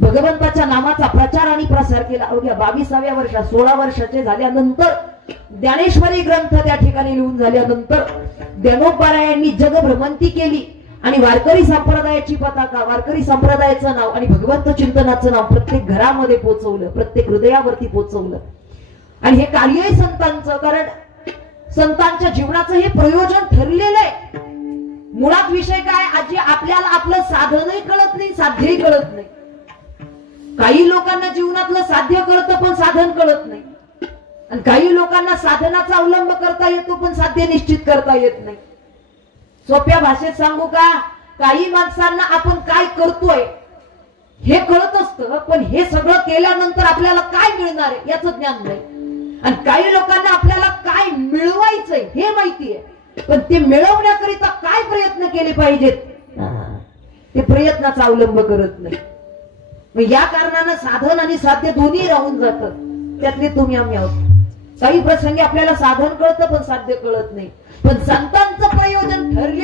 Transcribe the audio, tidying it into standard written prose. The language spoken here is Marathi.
भगवंताच्या नामाचा प्रचार आणि प्रसार केला. अवघ्या 22व्या वर्षात 16 वर्षाचे झाल्यानंतर ज्ञानेश्वरी ग्रंथ त्या ठिकाणी लिहून झाल्यानंतर ज्ञानोबारायांनी जगभ्रमंती केली आणि वारकरी संप्रदायाची पताका, वारकरी संप्रदायाचं नाव आणि भगवंत चिंतनाचं नाव प्रत्येक घरामध्ये पोहोचवलं, प्रत्येक हृदयावरती पोहोचवलं. आणि हे कार्य आहे संतांचं, कारण संतांच्या जीवनाचं हे प्रयोजन ठरलेलं आहे. मुळात विषय काय, आजी आपल्याला आपलं साधनही कळत नाही, साध्यही कळत नाही. काही लोकांना जीवनातलं साध्य कळतं पण साधन कळत नाही, आणि काही लोकांना साधनाचा अवलंब करता येतो पण साध्य निश्चित करता येत नाही. सोप्या भाषेत सांगू का, काही माणसांना आपण काय करतोय हे कळत असतं, पण हे सगळं केल्यानंतर आपल्याला काय मिळणार आहे याचं ज्ञान नाही. आणि काही लोकांना आपल्याला काय मिळवायचंय हे माहिती आहे, पण ते मिळवण्याकरिता काय प्रयत्न केले पाहिजेत ते प्रयत्नाचा अवलंब करत नाही. मग या कारणानं साधन आणि साध्य दोन्ही राहून जातात. त्यातले तुम्ही आम्ही आहोत. काही प्रसंगी आपल्याला साधन कळतं पण साध्य कळत नाही. पण संतांचं प्रयोजन ठरले